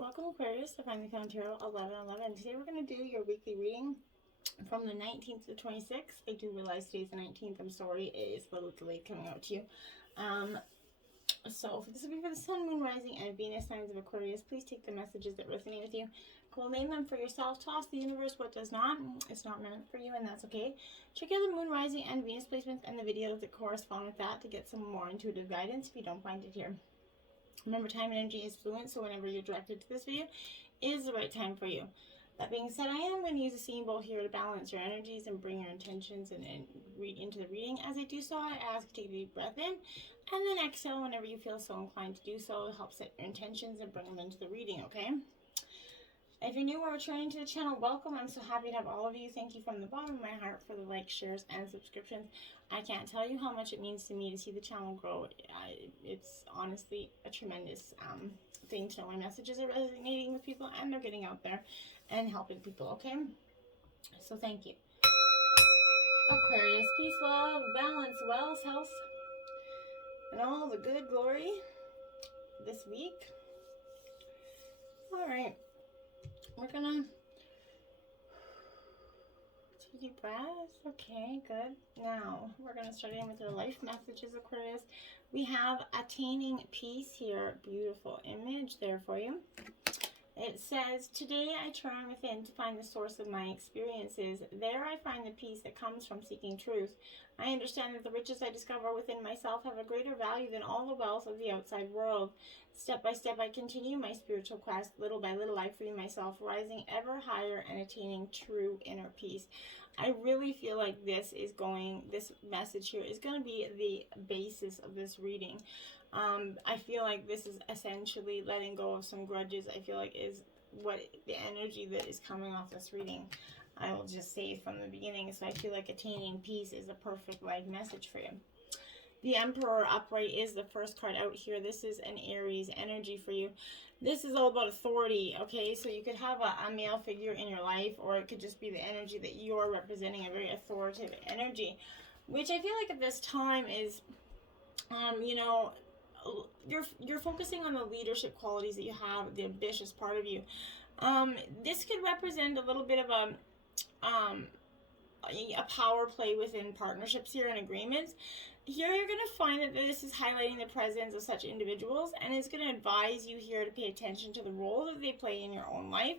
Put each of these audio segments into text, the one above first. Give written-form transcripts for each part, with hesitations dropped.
Welcome Aquarius to Find the Found Tarot 1111. Today we're going to do your weekly reading from the 19th to the 26th. I do realize today's the 19th. I'm sorry, it is a little delayed coming out to you. So this will be for the Sun, Moon, Rising, and Venus signs of Aquarius. Please take the messages that resonate with you. Cool, name them for yourself. Toss the universe what does not. It's not meant for you, and that's okay. Check out the Moon, Rising, and Venus placements and the videos that correspond with that to get some more intuitive guidance if you don't find it here. Remember, time and energy is fluent, so whenever you're directed to this video is the right time for you. That being said, I am going to use a seeing bowl here to balance your energies and bring your intentions and read into the reading. As I do so, I ask you to take a deep breath in and then exhale whenever you feel so inclined to do so. It helps set your intentions and bring them into the reading, okay? If you're new or returning to the channel, welcome. I'm so happy to have all of you. Thank you from the bottom of my heart for the likes, shares, and subscriptions. I can't tell you how much it means to me to see the channel grow. It's honestly a tremendous thing to know my messages are resonating with people and they're getting out there and helping people, okay? So thank you. Aquarius, peace, love, balance, wealth, health, and all the good glory this week. All right. We're gonna take a deep breath. Okay, good. Now we're gonna start in with our life messages, Aquarius. We have attaining peace here. Beautiful image there for you. It says, today I turn within to find the source of my experiences. There I find the peace that comes from seeking truth. I understand that the riches I discover within myself have a greater value than all the wealth of the outside world. Step by step I continue my spiritual quest. Little by little I free myself, rising ever higher and attaining true inner peace. I really feel like this message here is going to be the basis of this reading. I feel like this is essentially letting go of some grudges. I feel like is what the energy that is coming off this reading. I will just say from the beginning. So I feel like attaining peace is a perfect life message for you. The Emperor upright is the first card out here. This is an Aries energy for you. This is all about authority, okay? So you could have a male figure in your life, or it could just be the energy that you're representing, a very authoritative energy, which I feel like at this time is, you know, you're focusing on the leadership qualities that you have, the ambitious part of you. This could represent a little bit of a power play within partnerships here and agreements. Here you're going to find that this is highlighting the presence of such individuals, and it's going to advise you here to pay attention to the role that they play in your own life.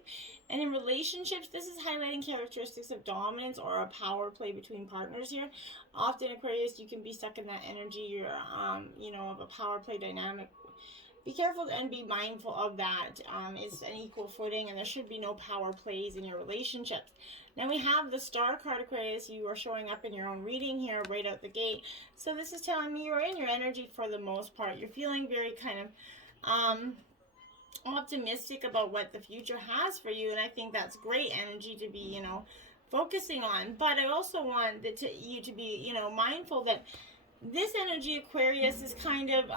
And in relationships, this is highlighting characteristics of dominance or a power play between partners here. Often, Aquarius, you can be stuck in that energy, you know, of a power play dynamic. Be careful and be mindful of that. It's an equal footing, and there should be no power plays in your relationships. Now we have the Star card, Aquarius. You are showing up in your own reading here right out the gate. So this is telling me you're in your energy for the most part. You're feeling very kind of optimistic about what the future has for you, and I think that's great energy to be, you know, focusing on. But I also want you to be, you know, mindful that this energy, Aquarius, is kind of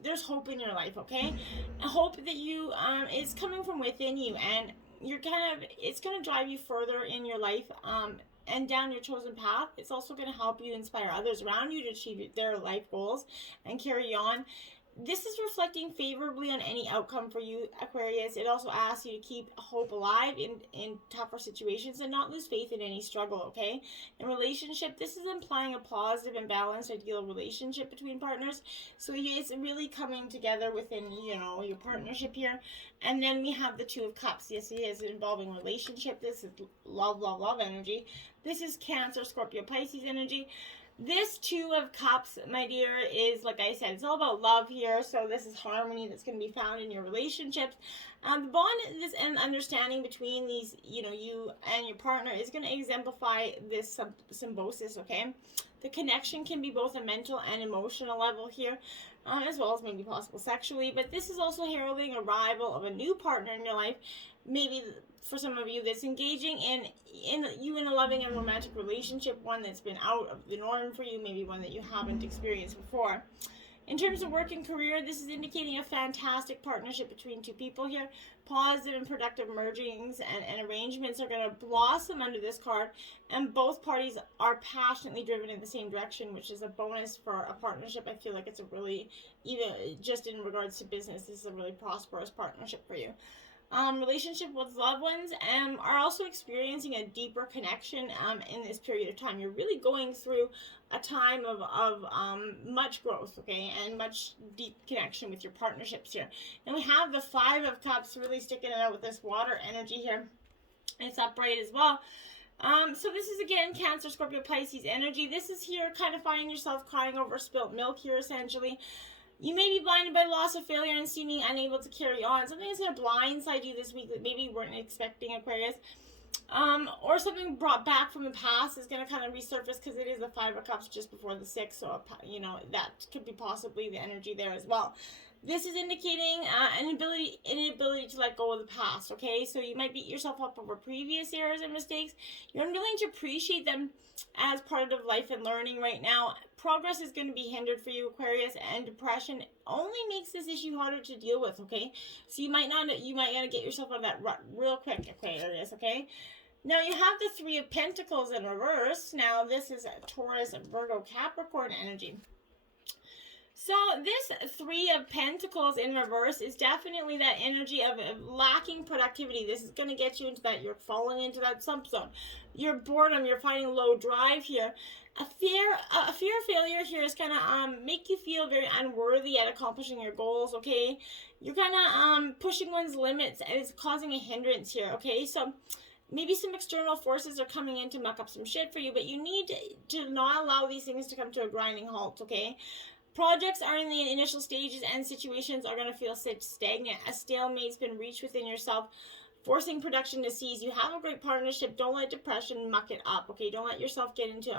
there's hope in your life, okay? A hope that you is coming from within you, and you're kind of, it's going to drive you further in your life and down your chosen path. It's also going to help you inspire others around you to achieve their life goals and carry on. This is reflecting favorably on any outcome for you, Aquarius. It also asks you to keep hope alive in tougher situations and not lose faith in any struggle, okay? In relationship, this is implying a positive and balanced ideal relationship between partners. So it's really coming together within, you know, your partnership here. And then we have the Two of Cups. Yes, it is involving relationship. This is love, love, love energy. This is Cancer, Scorpio, Pisces energy. This Two of Cups, my dear, is, like I said, it's all about love here. So this is harmony that's going to be found in your relationships. The bond and understanding between these, you know, you and your partner is going to exemplify this symbiosis, okay? The connection can be both a mental and emotional level here, as well as maybe possible sexually. But this is also heralding arrival of a new partner in your life. Maybe for some of you that's engaging in a loving and romantic relationship, one that's been out of the norm for you, maybe one that you haven't experienced before. In terms of work and career, this is indicating a fantastic partnership between two people here. Positive and productive mergings and arrangements are going to blossom under this card, and both parties are passionately driven in the same direction, which is a bonus for a partnership. I feel like it's a really, even just in regards to business, this is a really prosperous partnership for you. Relationship with loved ones are also experiencing a deeper connection in this period of time. You're really going through a time of much growth, okay, and much deep connection with your partnerships here. And we have the Five of Cups really sticking it out with this water energy here. It's upright as well. So this is, again, Cancer, Scorpio, Pisces energy. This is here kind of finding yourself crying over spilt milk here, essentially. You may be blinded by loss of failure and seeming unable to carry on. Something is going to blindside you this week that maybe you weren't expecting, Aquarius. Or something brought back from the past is going to kind of resurface, because it is the Five of Cups just before the Six. So, you know, that could be possibly the energy there as well. This is indicating an inability to let go of the past, okay? So you might beat yourself up over previous errors and mistakes. You're unwilling to appreciate them as part of life and learning right now. Progress is going to be hindered for you, Aquarius, and depression only makes this issue harder to deal with, okay? So you might want to get yourself out of that rut real quick, Aquarius, okay? Now you have the Three of Pentacles in reverse. Now this is a Taurus, Virgo, Capricorn energy. So this Three of Pentacles in reverse is definitely that energy of lacking productivity. This is going to get you into that. You're falling into that slump zone. Your boredom, you're finding low drive here. A fear of failure here is going to make you feel very unworthy at accomplishing your goals, okay? You're kind of pushing one's limits, and it's causing a hindrance here, okay? So maybe some external forces are coming in to muck up some shit for you, but you need to not allow these things to come to a grinding halt, okay? Projects are in the initial stages, and situations are going to feel stagnant. A stalemate's been reached within yourself, forcing production to cease. You have a great partnership. Don't let depression muck it up, okay? Don't let yourself get into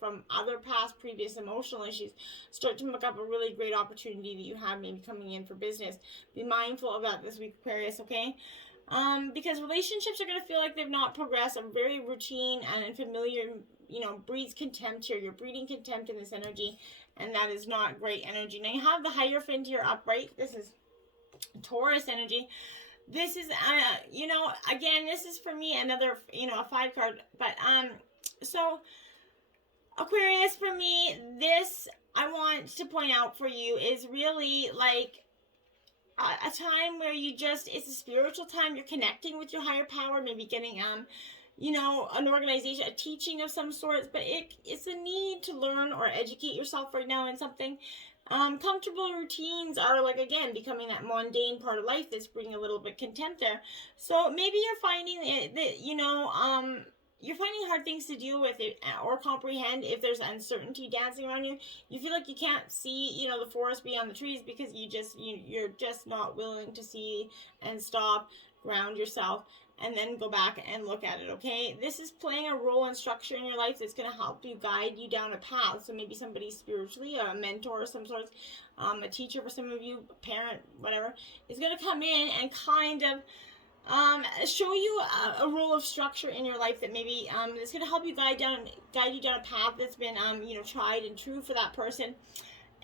from other past previous emotional issues start to muck up a really great opportunity that you have maybe coming in for business. Be mindful of that this week, Aquarius, okay? Because relationships are going to feel like they've not progressed. A very routine and familiar, you know, breeds contempt here. You're breeding contempt in this energy, and that is not great energy. Now you have the Hierophant here upright. This is Taurus energy. This is, you know, again, this is for me another, you know, a 5 card. But, so, Aquarius, for me, this, I want to point out for you, is really like a time where you just, it's a spiritual time. You're connecting with your higher power, maybe getting, you know, an organization, a teaching of some sorts, but it's a need to learn or educate yourself right now in something. Comfortable routines are, like, again, becoming that mundane part of life that's bringing a little bit contempt there. So maybe you're finding that, you know, you're finding hard things to deal with or comprehend if there's uncertainty dancing around you. You feel like you can't see, you know, the forest beyond the trees because you're just not willing to see and stop, ground yourself, and then go back and look at it, okay? This is playing a role and structure in your life that's going to help you, guide you down a path. So maybe somebody spiritually, a mentor of some sort, a teacher for some of you, a parent, whatever, is going to come in and kind of show you a role of structure in your life that maybe is going to help you guide you down a path that's been, you know, tried and true for that person.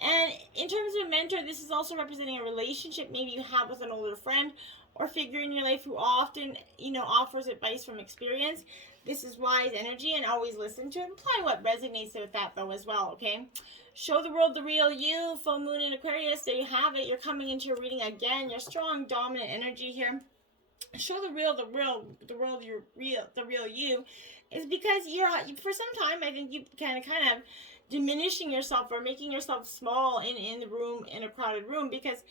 And in terms of a mentor, this is also representing a relationship maybe you have with an older friend or figure in your life who often, you know, offers advice from experience. This is wise energy, and always listen to it. Apply what resonates with that, though, as well, okay? Show the world the real you, full moon in Aquarius. There you have it. You're coming into your reading again. Your strong, dominant energy here. Show the real you is because you're, for some time, I think you kind of diminishing yourself or making yourself small in the room, in a crowded room, because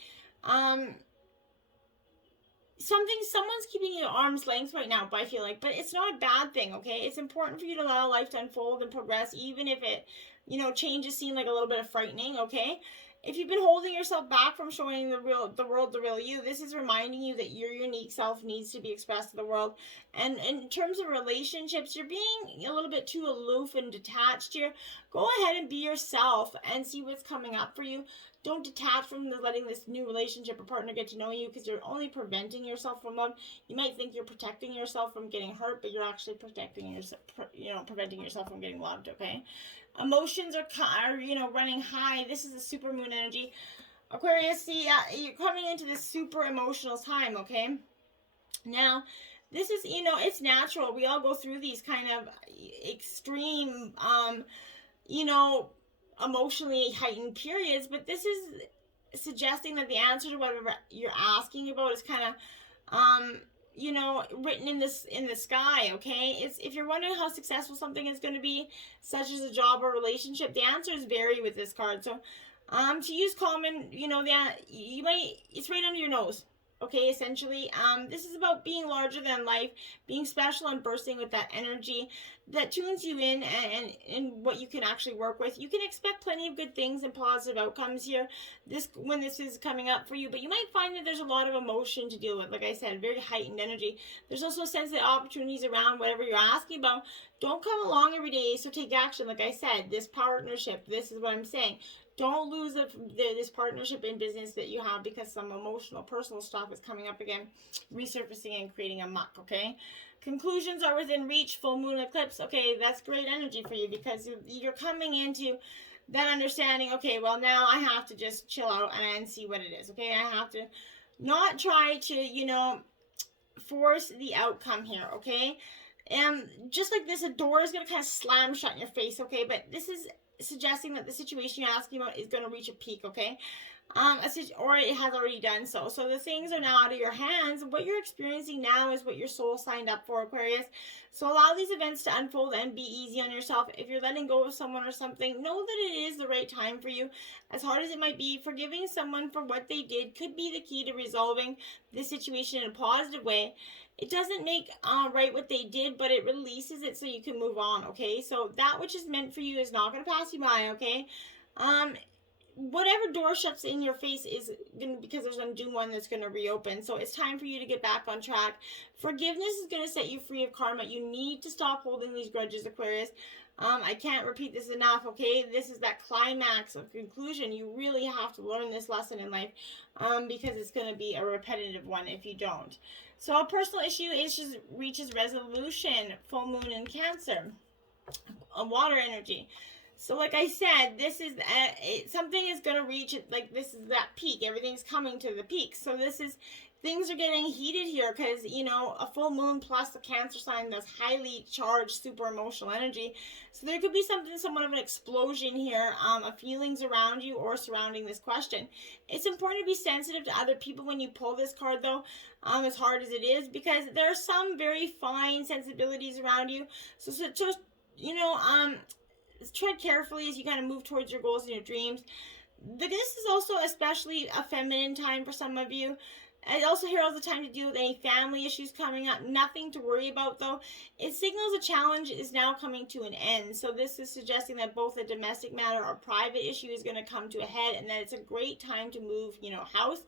someone's keeping you at arm's length right now, I feel like, but it's not a bad thing, okay? It's important for you to allow life to unfold and progress, even if it, you know, changes seem like a little bit of frightening, okay? If you've been holding yourself back from showing the world the real you, this is reminding you that your unique self needs to be expressed to the world. And in terms of relationships, you're being a little bit too aloof and detached here. Go ahead and be yourself and see what's coming up for you. Don't detach from letting this new relationship or partner get to know you, because you're only preventing yourself from love. You might think you're protecting yourself from getting hurt, but you're actually protecting yourself, you know, preventing yourself from getting loved, okay? Emotions are running high. This is the super moon energy. Aquarius, see, you're coming into this super emotional time, okay? Now, this is, it's natural. We all go through these kind of extreme, emotionally heightened periods, but this is suggesting that the answer to whatever you're asking about is kind of, written in the sky, okay? It's, if you're wondering how successful something is going to be, such as a job or relationship, the answer is vary with this card. So, to use common, it's right under your nose. Okay, essentially, this is about being larger than life, being special and bursting with that energy that tunes you in and what you can actually work with. You can expect plenty of good things and positive outcomes here when this is coming up for you, but you might find that there's a lot of emotion to deal with. Like I said, very heightened energy. There's also a sense that opportunities around whatever you're asking about don't come along every day, so take action. Like I said, this partnership, this is what I'm saying. Don't lose this partnership in business that you have because some emotional, personal stuff is coming up again, resurfacing and creating a muck, okay? Conclusions are within reach, full moon eclipse. Okay, that's great energy for you because you're coming into that understanding, okay, well, now I have to just chill out and see what it is, okay? I have to not try to, force the outcome here, okay? And just like this, a door is going to kind of slam shut in your face, okay? But this is suggesting that the situation you're asking about is going to reach a peak, okay? Or it has already done so. So the things are now out of your hands. What you're experiencing now is what your soul signed up for, Aquarius. So allow these events to unfold and be easy on yourself. If you're letting go of someone or something, know that it is the right time for you. As hard as it might be, forgiving someone for what they did could be the key to resolving this situation in a positive way. It doesn't make right what they did, but it releases it so you can move on, okay? So that which is meant for you is not going to pass you by, okay? Whatever door shuts in your face is going to, because there's a new one that's going to reopen. So it's time for you to get back on track. Forgiveness is going to set you free of karma. You need to stop holding these grudges, Aquarius. I can't repeat this enough, okay? This is that climax of conclusion. You really have to learn this lesson in life because it's going to be a repetitive one if you don't. So a personal issue reaches resolution, full moon in Cancer, a water energy. So like I said, this is something is going to reach it, like this is that peak. Everything's coming to the peak. So this is, things are getting heated here because, a full moon plus the Cancer sign, that's highly charged, super emotional energy. So there could be somewhat of an explosion here of feelings around you or surrounding this question. It's important to be sensitive to other people when you pull this card, though, as hard as it is, because there are some very fine sensibilities around you. So just, tread carefully as you kind of move towards your goals and your dreams. This is also especially a feminine time for some of you. I also hear all the time to deal with any family issues coming up. Nothing to worry about, though. It signals a challenge is now coming to an end. So this is suggesting that both a domestic matter or private issue is going to come to a head, and that it's a great time to move, house.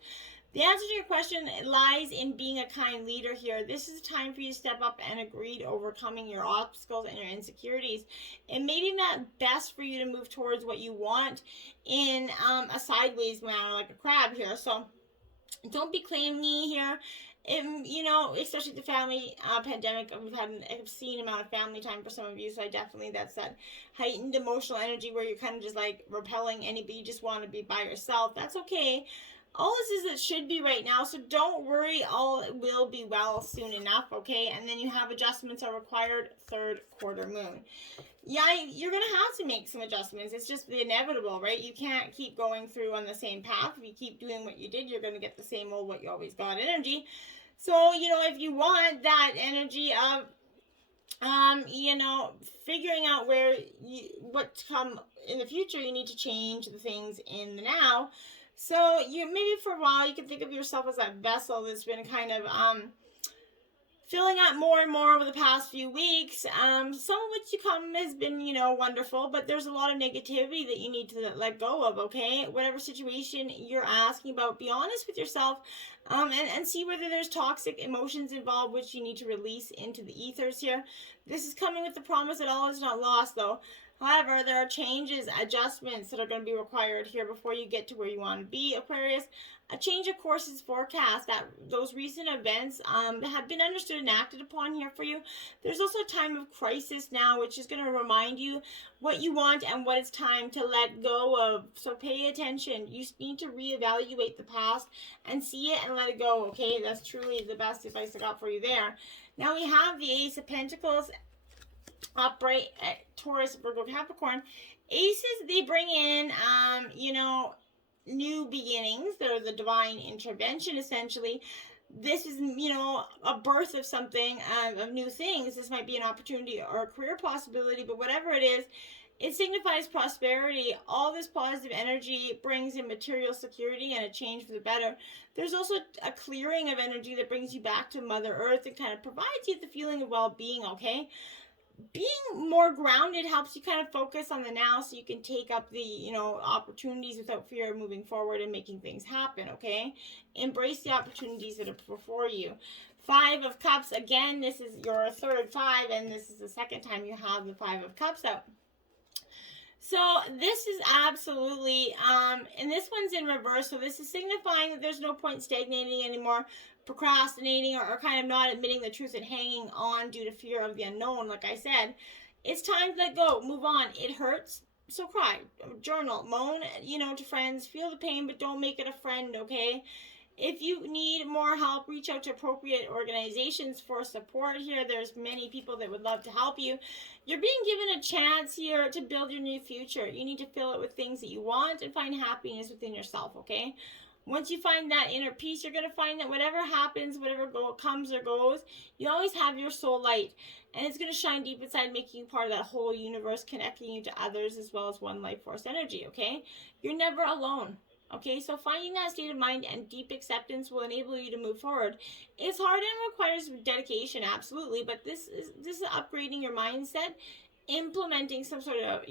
The answer to your question lies in being a kind leader here. This is a time for you to step up and agree to overcoming your obstacles and your insecurities. It may be not best for you to move towards what you want in a sideways manner, like a crab here. So don't be clingy here. Especially the family pandemic, we've had an obscene amount of family time for some of you, so that's that heightened emotional energy where you're kind of just like repelling anybody, you just want to be by yourself. That's okay. All this is, it should be right now, so don't worry, all will be well soon enough, okay? And then you have adjustments are required, third quarter moon. Yeah, you're going to have to make some adjustments. It's just the inevitable, right? You can't keep going through on the same path. If you keep doing what you did, you're going to get the same old what you always got energy. So, if you want that energy of, figuring out what to come in the future, you need to change the things in the now. So maybe for a while you can think of yourself as that vessel that's been kind of filling up more and more over the past few weeks. Some of what you come has been, wonderful, but there's a lot of negativity that you need to let go of, okay? Whatever situation you're asking about, be honest with yourself and see whether there's toxic emotions involved, which you need to release into the ethers here. This is coming with the promise that all is not lost, though. However, there are changes, adjustments that are going to be required here before you get to where you want to be, Aquarius. A change of course is forecast. That those recent events have been understood and acted upon here for you. There's also a time of crisis now, which is going to remind you what you want and what it's time to let go of. So pay attention. You need to reevaluate the past and see it and let it go, okay? That's truly the best advice I got for you there. Now we have the Ace of Pentacles, upright at Taurus, Virgo, Capricorn. Aces, they bring in, new beginnings. They're the divine intervention, essentially. This is, a birth of something, of new things. This might be an opportunity or a career possibility, but whatever it is, it signifies prosperity. All this positive energy brings in material security and a change for the better. There's also a clearing of energy that brings you back to Mother Earth and kind of provides you the feeling of well-being, okay? Being more grounded helps you kind of focus on the now so you can take up the, opportunities without fear of moving forward and making things happen, okay? Embrace the opportunities that are before you. 5 of Cups, again, this is your third 5, and this is the second time you have the 5 of Cups out. So this is absolutely, and this one's in reverse, so this is signifying that there's no point stagnating anymore, procrastinating, or kind of not admitting the truth and hanging on due to fear of the unknown. Like I said, it's time to let go, move on. It hurts, so cry, journal, moan, to friends, feel the pain, but don't make it a friend, okay? If you need more help, reach out to appropriate organizations for support here. There's many people that would love to help you. You're being given a chance here to build your new future. You need to fill it with things that you want and find happiness within yourself, okay? Once you find that inner peace, you're going to find that whatever happens, whatever comes or goes, you always have your soul light. And it's going to shine deep inside, making you part of that whole universe, connecting you to others as well as one life force energy, okay? You're never alone. Okay, so finding that state of mind and deep acceptance will enable you to move forward. It's hard and requires dedication, absolutely, but this is upgrading your mindset, implementing some sort of,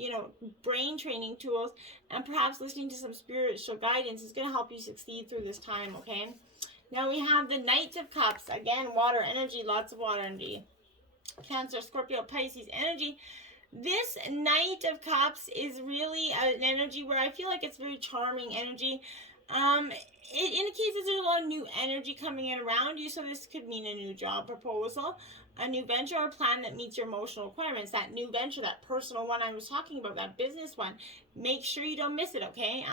brain training tools, and perhaps listening to some spiritual guidance is going to help you succeed through this time, okay? Now we have the Knight of Cups. Again, water energy, lots of water energy. Cancer, Scorpio, Pisces energy. This Knight of Cups is really an energy where I feel like it's very charming energy. It indicates that there's a lot of new energy coming in around you, so this could mean a new job proposal, a new venture, or a plan that meets your emotional requirements. That new venture, that personal one I was talking about, that business one, make sure you don't miss it, okay?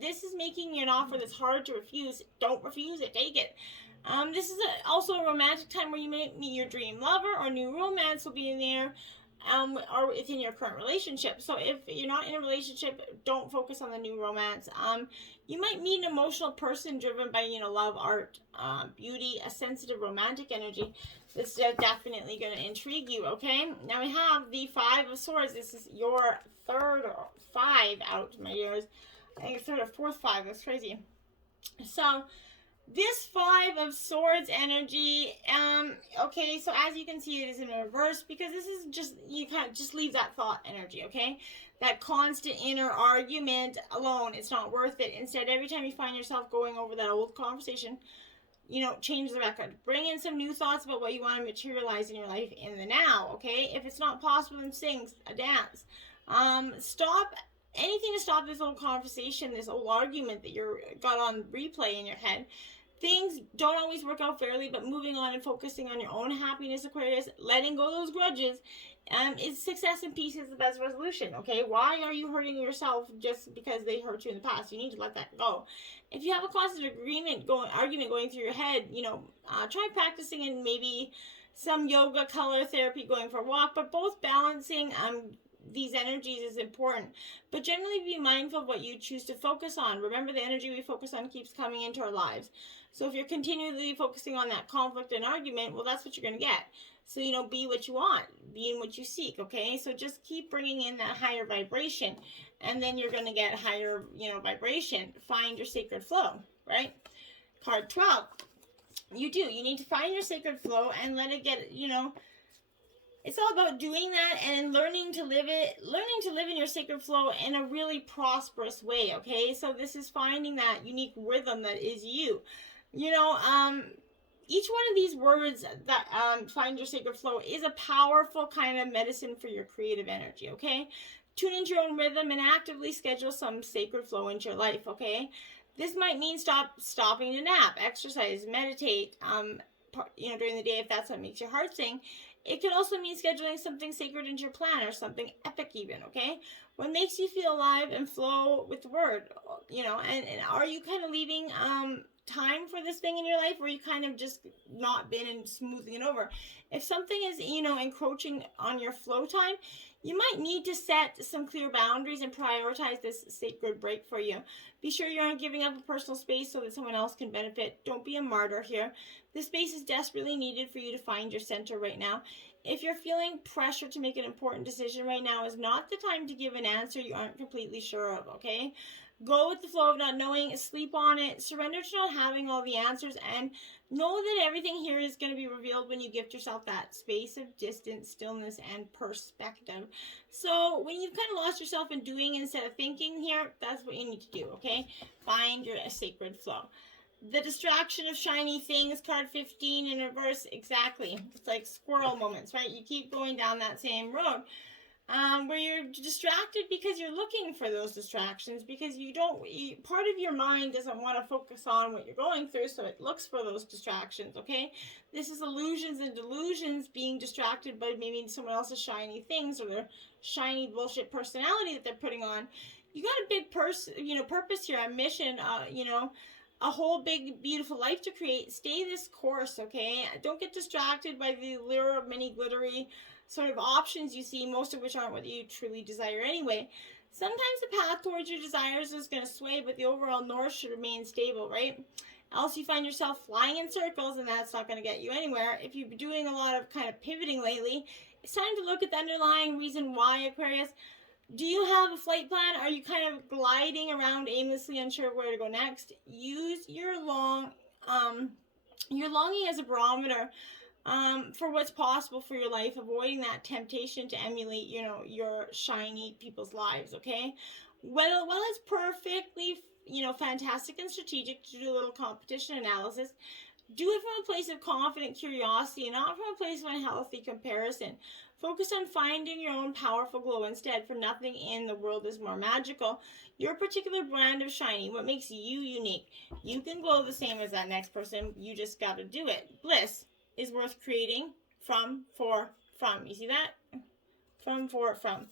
This is making you an offer that's hard to refuse. Don't refuse it, take it. This is also a romantic time where you may meet your dream lover, or new romance will be in there. Or within your current relationship. So if you're not in a relationship, don't focus on the new romance. You might meet an emotional person driven by, love, art, beauty, a sensitive romantic energy. This is definitely going to intrigue you, okay? Now we have the 5 of Swords. This is your third 5 out, my ears. I think it's third or fourth 5. That's crazy. So this 5 of Swords energy, okay, so as you can see, it is in reverse because this is just, you kind of just leave that thought energy, okay? That constant inner argument alone, it's not worth it. Instead, every time you find yourself going over that old conversation, change the record. Bring in some new thoughts about what you want to materialize in your life in the now, okay? If it's not possible, then sing, dance. Stop anything to stop this old conversation, this old argument that you're got on replay in your head. Things don't always work out fairly, but moving on and focusing on your own happiness, Aquarius, letting go of those grudges, is success and peace is the best resolution, okay? Why are you hurting yourself just because they hurt you in the past? You need to let that go. If you have a constant argument going through your head, try practicing in maybe some yoga, color therapy, going for a walk, but both balancing these energies is important. But generally be mindful of what you choose to focus on. Remember, the energy we focus on keeps coming into our lives. So if you're continually focusing on that conflict and argument, well, that's what you're going to get. So, be what you want, be in what you seek, okay? So just keep bringing in that higher vibration, and then you're going to get higher, vibration. Find your sacred flow, right? Card 12. You need to find your sacred flow and let it get, it's all about doing that and learning to live in your sacred flow in a really prosperous way, okay? So this is finding that unique rhythm that is you. Each one of these words that find your sacred flow is a powerful kind of medicine for your creative energy, okay? Tune into your own rhythm and actively schedule some sacred flow into your life, okay? This might mean stopping to nap, exercise, meditate, during the day if that's what makes your heart sing. It could also mean scheduling something sacred into your plan or something epic even, okay? What makes you feel alive and flow with the word, and are you kind of leaving time for this thing in your life, or you kind of just not been and smoothing it over? If something is, encroaching on your flow time, you might need to set some clear boundaries and prioritize this sacred break for you. Be sure you aren't giving up a personal space so that someone else can benefit. Don't be a martyr here. This space is desperately needed for you to find your center right now. If you're feeling pressure to make an important decision right now, is not the time to give an answer you aren't completely sure of, okay? Go with the flow of not knowing, sleep on it, surrender to not having all the answers, and know that everything here is going to be revealed when you gift yourself that space of distance, stillness, and perspective. So when you've kind of lost yourself in doing instead of thinking here, that's what you need to do, okay? Find your sacred flow. The distraction of shiny things, card 15 in reverse, exactly. It's like squirrel moments, right? You keep going down that same road. Where you're distracted because you're looking for those distractions, because part of your mind doesn't want to focus on what you're going through, so it looks for those distractions, okay? This is illusions and delusions, being distracted by maybe someone else's shiny things or their shiny bullshit personality that they're putting on. You got a big purpose here, a mission, a whole big beautiful life to create. Stay this course, okay? Don't get distracted by the lure of many glittery sort of options you see, most of which aren't what you truly desire anyway. Sometimes the path towards your desires is going to sway, but the overall north should remain stable, right? Else you find yourself flying in circles, and that's not going to get you anywhere. If you've been doing a lot of kind of pivoting lately, it's time to look at the underlying reason why, Aquarius. Do you have a flight plan? Are you kind of gliding around aimlessly, unsure where to go next? Use your longing as a barometer for what's possible for your life, avoiding that temptation to emulate, your shiny people's lives, okay? While it's perfectly, fantastic and strategic to do a little competition analysis, do it from a place of confident curiosity and not from a place of unhealthy comparison. Focus on finding your own powerful glow instead, for nothing in the world is more magical. Your particular brand of shiny, what makes you unique. You can glow the same as that next person. You just got to do it. Bliss is worth creating from, for, from. You see that? From, for, from.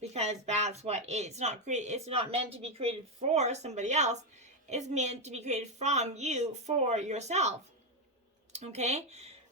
Because that's what it's not meant to be created for somebody else. It's meant to be created from you for yourself. Okay?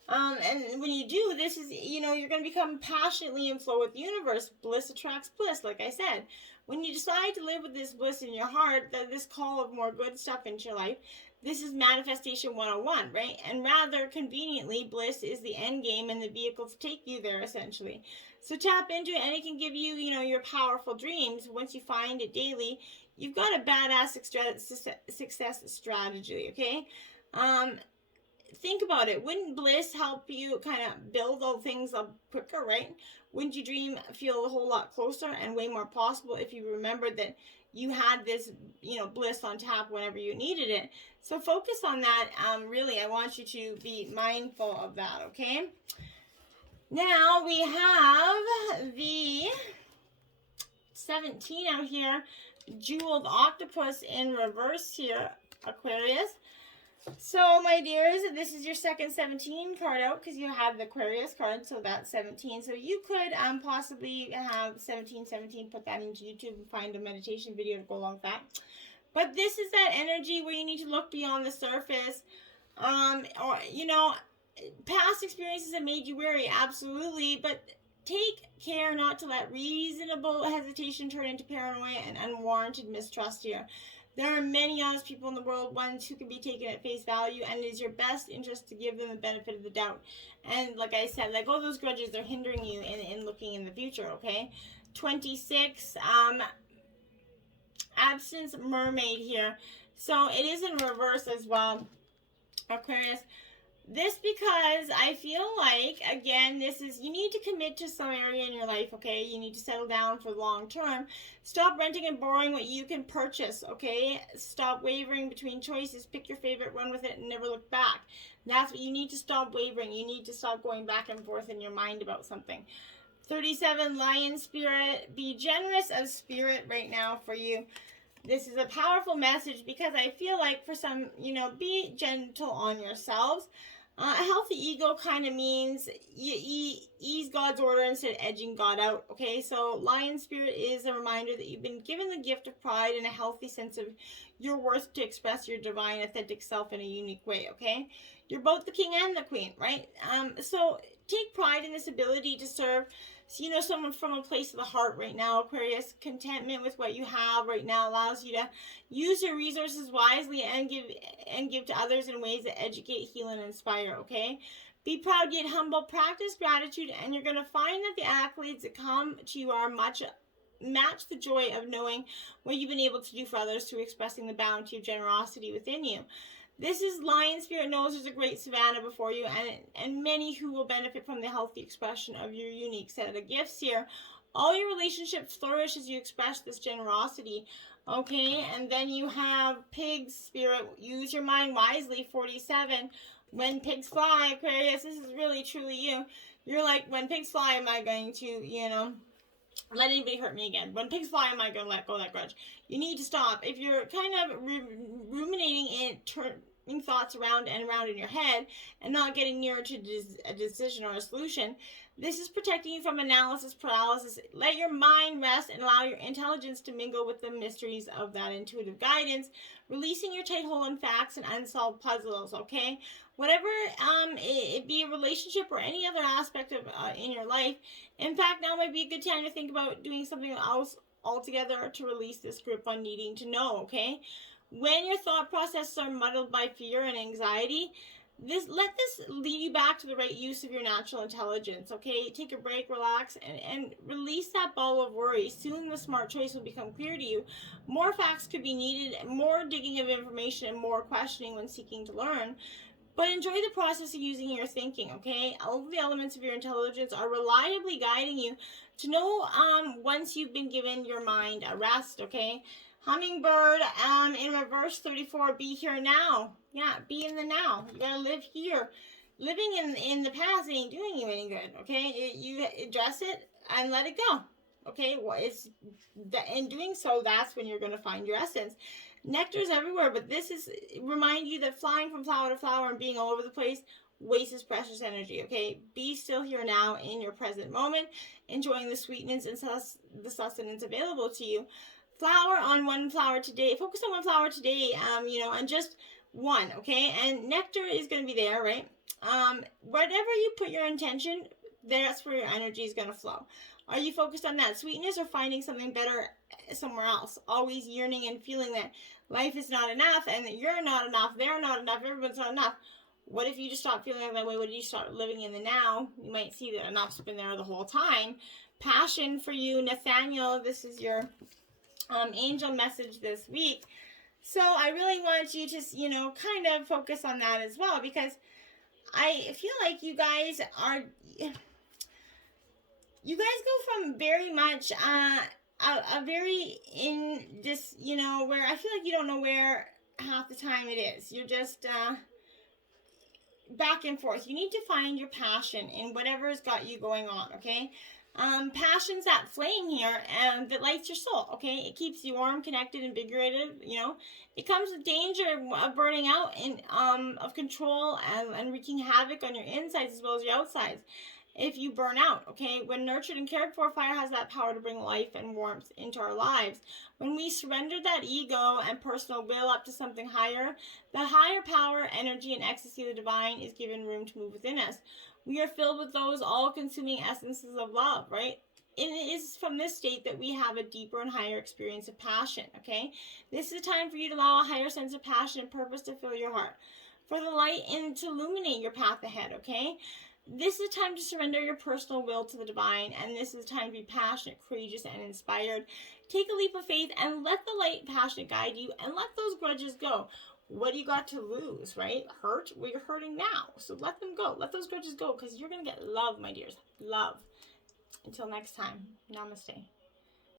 And when you do, this is, you're going to become passionately in flow with the universe. Bliss attracts bliss, like I said. When you decide to live with this bliss in your heart, this call of more good stuff into your life, this is manifestation 101, right? And rather conveniently, bliss is the end game and the vehicle to take you there, essentially. So tap into it, and it can give you, your powerful dreams. Once you find it daily, you've got a badass success strategy, okay? Think about it. Wouldn't bliss help you kind of build all things up quicker, right? Wouldn't your dream feel a whole lot closer and way more possible if you remembered that you had this, bliss on tap whenever you needed it? So focus on that. Really, I want you to be mindful of that, okay? Now we have the 17 out here, jeweled octopus in reverse here, Aquarius. So, my dears, this is your second 17 card out because you had the Aquarius card, so that's 17. So you could possibly have 1717, put that into YouTube and find a meditation video to go along with that. But this is that energy where you need to look beyond the surface. Or, past experiences have made you weary, absolutely, but take care not to let reasonable hesitation turn into paranoia and unwarranted mistrust here. There are many honest people in the world, ones who can be taken at face value, and it is your best interest to give them the benefit of the doubt. And like I said, like all those grudges, they're hindering you in looking in the future, okay? 26, Abstinence Mermaid here. So it is in reverse as well, Aquarius. This because I feel like, again, this is, you need to commit to some area in your life, okay? You need to settle down for the long term. Stop renting and borrowing what you can purchase, okay? Stop wavering between choices. Pick your favorite, run with it, and never look back. That's what you need to stop wavering. You need to stop going back and forth in your mind about something. 37, Lion Spirit. Be generous of spirit right now for you. This is a powerful message because I feel like for some, be gentle on yourselves. A healthy ego kind of means you ease God's order instead of edging God out, okay? So Lion Spirit is a reminder that you've been given the gift of pride and a healthy sense of your worth to express your divine, authentic self in a unique way, okay? You're both the king and the queen, right? So take pride in this ability to serve, someone from a place of the heart right now, Aquarius. Contentment with what you have right now allows you to use your resources wisely and give to others in ways that educate, heal, and inspire, okay? Be proud yet humble. Practice gratitude, and you're going to find that the accolades that come to you are match the joy of knowing what you've been able to do for others through expressing the bounty of generosity within you. This is Lion Spirit knows there's a great savannah before you, and many who will benefit from the healthy expression of your unique set of gifts here. All your relationships flourish as you express this generosity, okay? And then you have Pig Spirit. Use your mind wisely, 47. When pigs fly, Aquarius, this is really, truly you. You're like, when pigs fly, am I going to, let anybody hurt me again? When pigs fly, am I going to let go of that grudge? You need to stop. If you're kind of ruminating it, turning thoughts around and around in your head and not getting nearer to a decision or a solution, this is protecting you from analysis paralysis. Let your mind rest and allow your intelligence to mingle with the mysteries of that intuitive guidance, releasing your tight hole in facts and unsolved puzzles, okay? Whatever it be a relationship or any other aspect of in your life, in fact, now might be a good time to think about doing something else altogether to release this grip on needing to know, okay? When your thought processes are muddled by fear and anxiety, let this lead you back to the right use of your natural intelligence, okay? Take a break, relax, and release that ball of worry. Soon the smart choice will become clear to you. More facts could be needed, more digging of information, and more questioning when seeking to learn. But enjoy the process of using your thinking, okay? All of the elements of your intelligence are reliably guiding you to know once you've been given your mind a rest, okay? Hummingbird, in reverse, 34, be here now. Yeah, be in the now. You gotta live here. Living in the past ain't doing you any good, okay? You address it and let it go, okay? Well, in doing so, that's when you're gonna find your essence. Nectar's everywhere, but this is remind you that flying from flower to flower and being all over the place wastes precious energy, okay? Be still here now in your present moment, enjoying the sweetness and the sustenance available to you. Flower on one flower today. Focus on one flower today, and just one, okay? And nectar is going to be there, right? Whatever you put your intention, that's where your energy is going to flow. Are you focused on that sweetness or finding something better somewhere else? Always yearning and feeling that life is not enough and that you're not enough, they're not enough, everyone's not enough. What if you just stop feeling that way? What if you start living in the now? You might see that enough's been there the whole time. Passion for you, Nathaniel. This is your angel message this week. So I really want you to, kind of focus on that as well, because I feel like you guys go from very much a very in just, where I feel like you don't know where half the time it is. You're just back and forth. You need to find your passion in whatever's got you going on, okay? Passion's that flame here and that lights your soul, okay? It keeps you warm, connected, invigorated, It comes with danger of burning out and of control and wreaking havoc on your insides as well as your outsides if you burn out, okay? When nurtured and cared for, fire has that power to bring life and warmth into our lives. When we surrender that ego and personal will up to something higher, the higher power, energy, and ecstasy of the divine is given room to move within us. We are filled with those all-consuming essences of love, right? It is from this state that we have a deeper and higher experience of passion, okay? This is a time for you to allow a higher sense of passion and purpose to fill your heart, for the light and to illuminate your path ahead, okay? This is a time to surrender your personal will to the divine, and this is a time to be passionate, courageous, and inspired. Take a leap of faith and let the light and passion guide you, and let those grudges go. What do you got to lose, right? Hurt? Well, you're hurting now, so let them go. Let those grudges go, because you're going to get love, my dears. Love. Until next time, namaste.